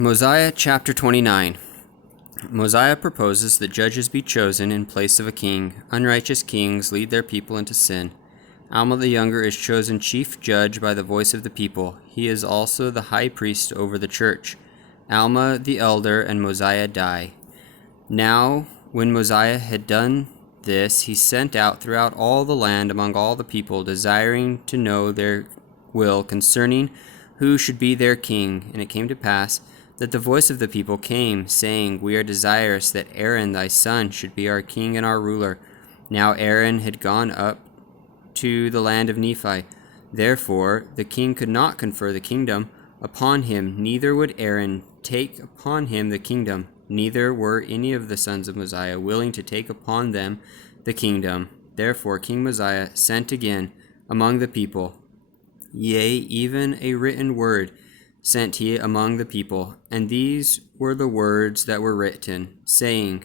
Mosiah chapter 29. Mosiah proposes that judges be chosen in place of a king. Unrighteous kings lead their people into sin. Alma the younger is chosen chief judge by the voice of the people. He is also the high priest over the church. Alma the elder and Mosiah die. Now, when Mosiah had done this, he sent out throughout all the land among all the people, desiring to know their will concerning who should be their king. And it came to pass that the voice of the people came, saying, We are desirous that Aaron thy son should be our king and our ruler. Now Aaron had gone up to the land of Nephi. Therefore the king could not confer the kingdom upon him, neither would Aaron take upon him the kingdom. Neither were any of the sons of Mosiah willing to take upon them the kingdom. Therefore King Mosiah sent again among the people, yea, even a written word sent he among the people, and these were the words that were written, saying,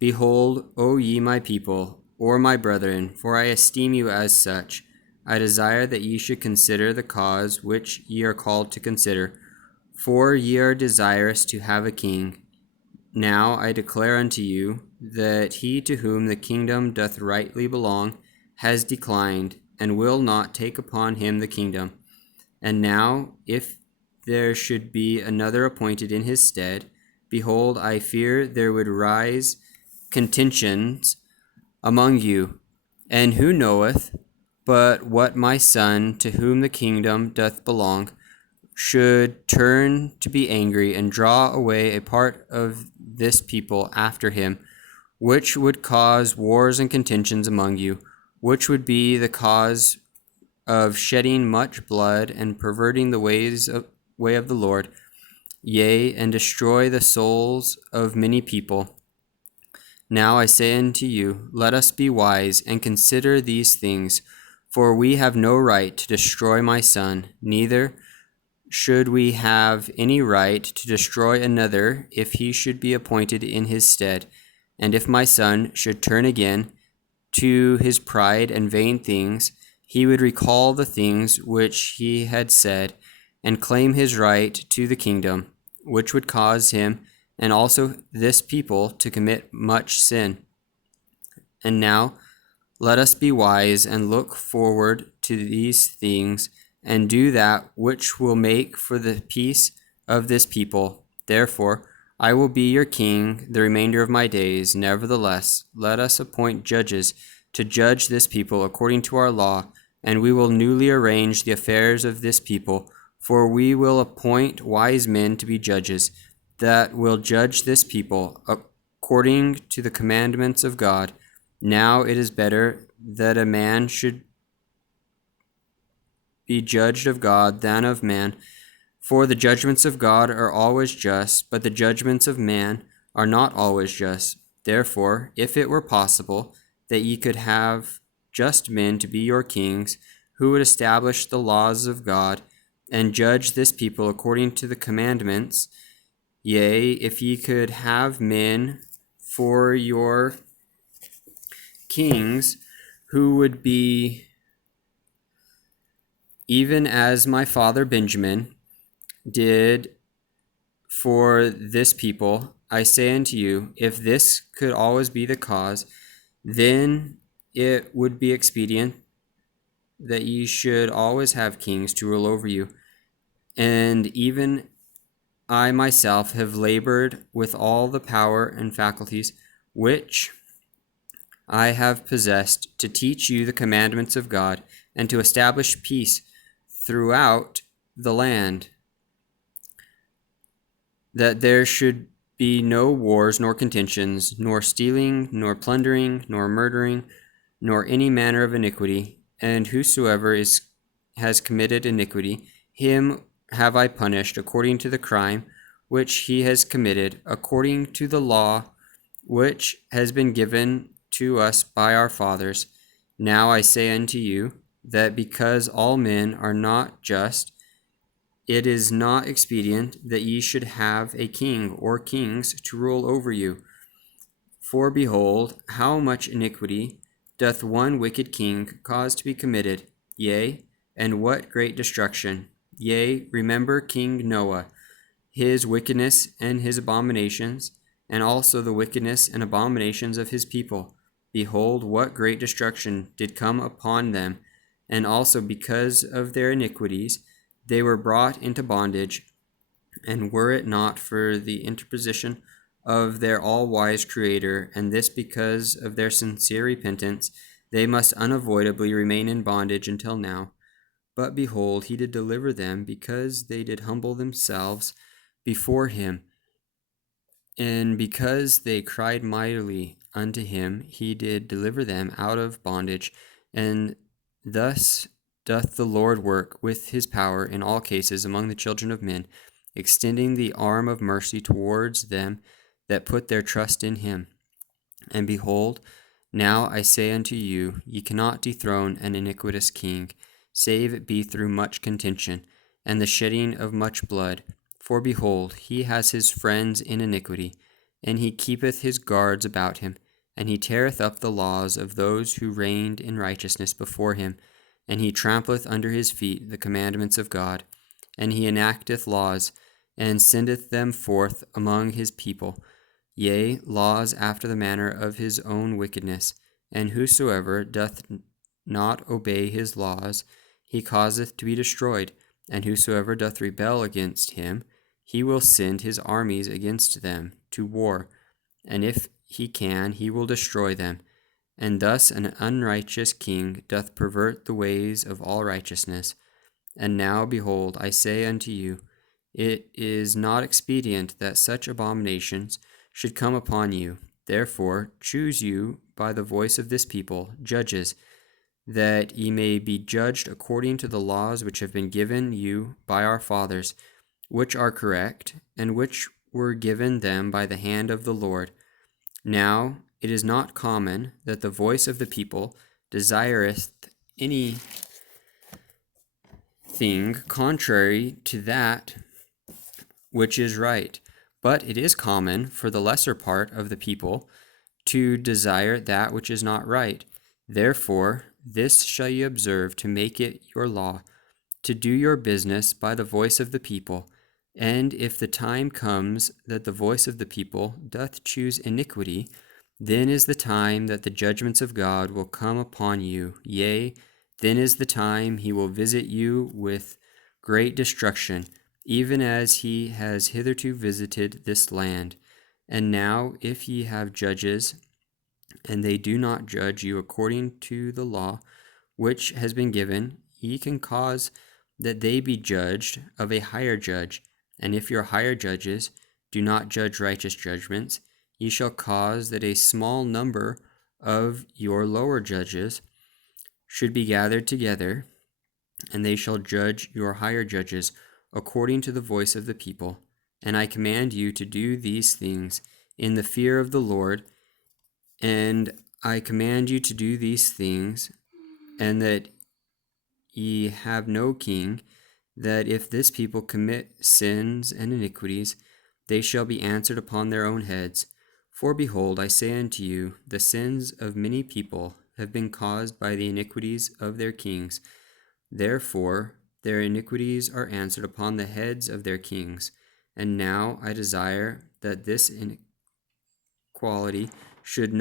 Behold, O ye my people, or my brethren, for I esteem you as such, I desire that ye should consider the cause which ye are called to consider, for ye are desirous to have a king. Now I declare unto you that he to whom the kingdom doth rightly belong has declined, and will not take upon him the kingdom. And now, if there should be another appointed in his stead, behold, I fear there would rise contentions among you. And who knoweth but what my son, to whom the kingdom doth belong, should turn to be angry and draw away a part of this people after him, which would cause wars and contentions among you, which would be the cause of shedding much blood and perverting the way of the Lord, yea, and destroy the souls of many people. Now I say unto you, let us be wise and consider these things, for we have no right to destroy my son, neither should we have any right to destroy another if he should be appointed in his stead. And if my son should turn again to his pride and vain things, he would recall the things which he had said, and claim his right to the kingdom, which would cause him and also this people to commit much sin. And now let us be wise and look forward to these things, and do that which will make for the peace of this people. Therefore I will be your king the remainder of my days. Nevertheless, let us appoint judges to judge this people according to our law, and we will newly arrange the affairs of this people, for we will appoint wise men to be judges, that will judge this people according to the commandments of God. Now it is better that a man should be judged of God than of man, for the judgments of God are always just, but the judgments of man are not always just. Therefore, if it were possible that ye could have just men to be your kings, who would establish the laws of God, and judge this people according to the commandments, yea, if ye could have men for your kings, who would be even as my father Benjamin did for this people, I say unto you, if this could always be the cause, then it would be expedient that ye should always have kings to rule over you. And even I myself have labored with all the power and faculties which I have possessed to teach you the commandments of God, and to establish peace throughout the land, that there should be no wars nor contentions, nor stealing, nor plundering, nor murdering, nor any manner of iniquity. And whosoever has committed iniquity, him have I punished according to the crime which he has committed, according to the law which has been given to us by our fathers. Now I say unto you, that because all men are not just, it is not expedient that ye should have a king or kings to rule over you. For behold, how much iniquity doth one wicked king cause to be committed, yea, and what great destruction. Yea, remember King Noah. his wickedness and his abominations, and also the wickedness and abominations of his people. Behold, what great destruction did come upon them, and also because of their iniquities they were brought into bondage. And were it not for the interposition of their all-wise Creator, and this because of their sincere repentance, they must unavoidably remain in bondage until now. But behold, he did deliver them, because they did humble themselves before him. And because they cried mightily unto him, he did deliver them out of bondage. And thus doth the Lord work with his power in all cases among the children of men, extending the arm of mercy towards them that put their trust in him. And behold, now I say unto you, ye cannot dethrone an iniquitous king, save it be through much contention, and the shedding of much blood. For behold, he has his friends in iniquity, and he keepeth his guards about him, and he teareth up the laws of those who reigned in righteousness before him, and he trampleth under his feet the commandments of God, and he enacteth laws, and sendeth them forth among his people, yea, laws after the manner of his own wickedness. And whosoever doth not obey his laws, he causeth to be destroyed, and whosoever doth rebel against him, he will send his armies against them to war, and if he can, he will destroy them. And thus an unrighteous king doth pervert the ways of all righteousness. And now, behold, I say unto you, it is not expedient that such abominations should come upon you. Therefore choose you by the voice of this people judges, that ye may be judged according to the laws which have been given you by our fathers, which are correct, and which were given them by the hand of the Lord. Now it is not common that the voice of the people desireth any thing contrary to that which is right, but it is common for the lesser part of the people to desire that which is not right. Therefore this shall ye observe to make it your law, to do your business by the voice of the people. And if the time comes that the voice of the people doth choose iniquity, then is the time that the judgments of God will come upon you. Yea, then is the time he will visit you with great destruction, even as he has hitherto visited this land. And now, if ye have judges, and they do not judge you according to the law which has been given, ye can cause that they be judged of a higher judge. And if your higher judges do not judge righteous judgments, ye shall cause that a small number of your lower judges should be gathered together, and they shall judge your higher judges according to the voice of the people. And I command you to do these things in the fear of the Lord, and I command you to do these things, and that ye have no king, that if this people commit sins and iniquities, they shall be answered upon their own heads. For behold, I say unto you, the sins of many people have been caused by the iniquities of their kings. Therefore their iniquities are answered upon the heads of their kings. And now I desire that this inequality should be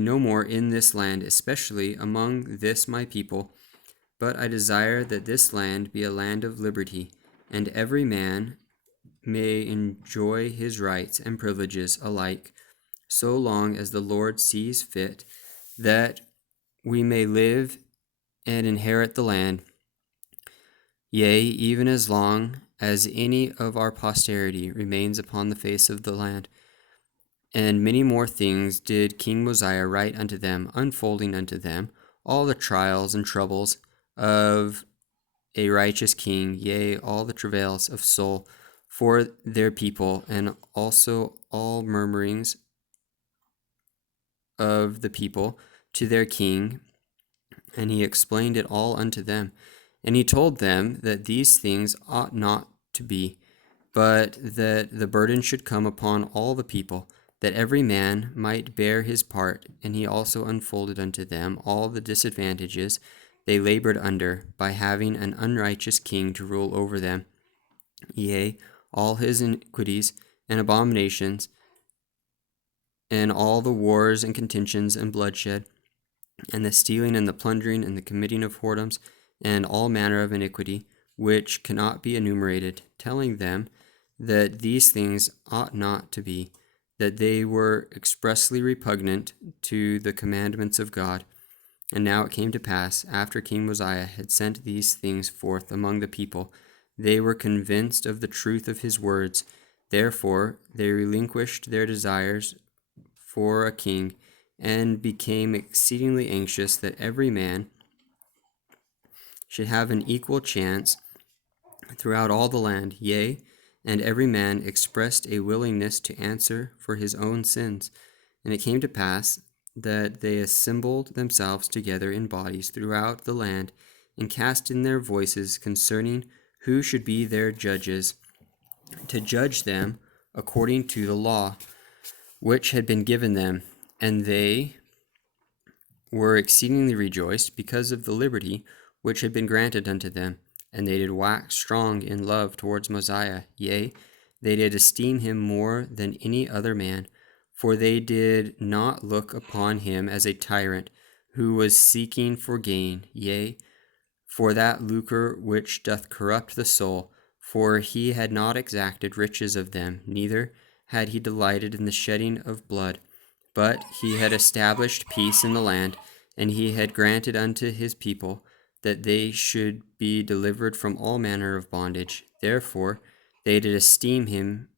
no more in this land, especially among this my people. But I desire that this land be a land of liberty, and every man may enjoy his rights and privileges alike, so long as the Lord sees fit, that we may live and inherit the land. Yea, even as long as any of our posterity remains upon the face of the land. And many more things did King Mosiah write unto them, unfolding unto them all the trials and troubles of a righteous king, yea, all the travails of soul for their people, and also all murmurings of the people to their king. And he explained it all unto them. And he told them that these things ought not to be, but that the burden should come upon all the people, that every man might bear his part. And he also unfolded unto them all the disadvantages they labored under, by having an unrighteous king to rule over them. Yea, all his iniquities and abominations, and all the wars and contentions and bloodshed, and the stealing and the plundering and the committing of whoredoms, and all manner of iniquity, which cannot be enumerated, telling them that these things ought not to be, that they were expressly repugnant to the commandments of God. And now it came to pass, after King Mosiah had sent these things forth among the people, they were convinced of the truth of his words. Therefore they relinquished their desires for a king, and became exceedingly anxious that every man should have an equal chance throughout all the land. Yea, and every man expressed a willingness to answer for his own sins. And it came to pass that they assembled themselves together in bodies throughout the land, and cast in their voices concerning who should be their judges, to judge them according to the law which had been given them. And they were exceedingly rejoiced because of the liberty which had been granted unto them. And they did wax strong in love towards Mosiah. Yea, they did esteem him more than any other man, for they did not look upon him as a tyrant who was seeking for gain, yea, for that lucre which doth corrupt the soul. For he had not exacted riches of them, neither had he delighted in the shedding of blood, but he had established peace in the land, and he had granted unto his people that they should be delivered from all manner of bondage. Therefore they did esteem him,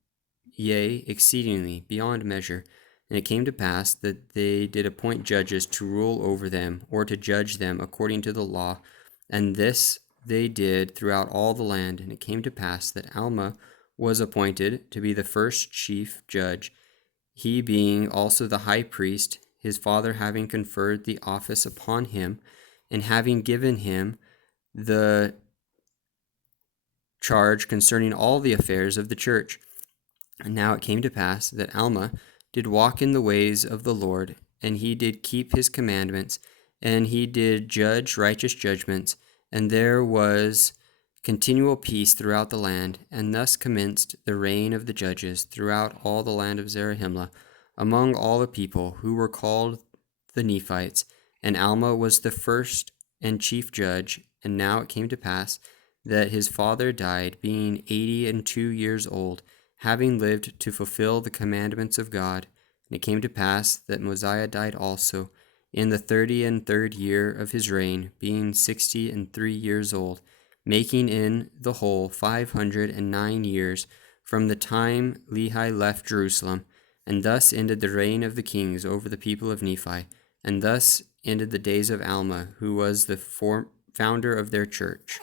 yea, exceedingly, beyond measure. And it came to pass that they did appoint judges to rule over them, or to judge them according to the law. And this they did throughout all the land. And it came to pass that Alma was appointed to be the first chief judge, he being also the high priest, his father having conferred the office upon him, and having given him the charge concerning all the affairs of the church. And now it came to pass that Alma did walk in the ways of the Lord, and he did keep his commandments, and he did judge righteous judgments, and there was continual peace throughout the land. And thus commenced the reign of the judges throughout all the land of Zarahemla, among all the people who were called the Nephites. And Alma was the first and chief judge. And now it came to pass that his father died, being 82 years old, having lived to fulfill the commandments of God. And it came to pass that Mosiah died also, in the 33rd year of his reign, being 63 years old, making in the whole 509 years from the time Lehi left Jerusalem. And thus ended the reign of the kings over the people of Nephi. And thus ended the days of Alma, who was the founder of their church.